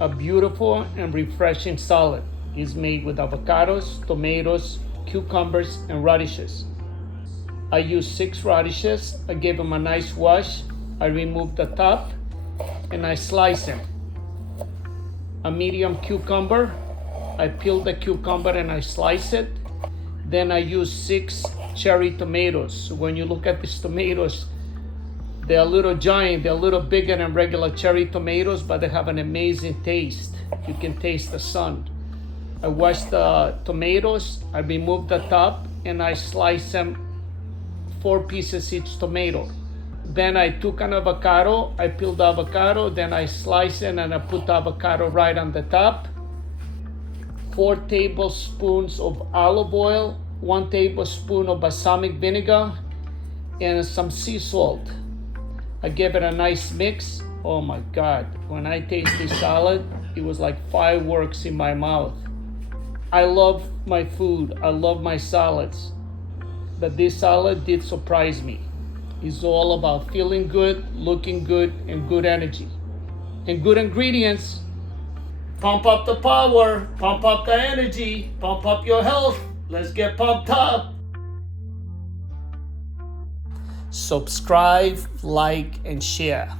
a beautiful and refreshing salad. It's made with avocados, tomatoes, cucumbers, and radishes. I used 6 radishes. I gave them a nice wash. I removed the top and I slice them. A medium cucumber. I peel the cucumber and I slice it. Then I use 6 cherry tomatoes. So when you look at these tomatoes, they're a little giant. They're a little bigger than regular cherry tomatoes, but they have an amazing taste. You can taste the sun. I wash the tomatoes. I remove the top and I slice them 4 pieces each tomato. Then I took an avocado. I peeled the avocado. Then I slice it and I put the avocado right on the top. 4 tablespoons of olive oil, 1 tablespoon of balsamic vinegar, and some sea salt. I gave it a nice mix. Oh my God, when I taste this salad, it was like fireworks in my mouth. I love my food, I love my salads, but this salad did surprise me. It's all about feeling good, looking good, and good energy. And good ingredients. Pump up the power, pump up the energy, pump up your health. Let's get pumped up. Subscribe, like, and share.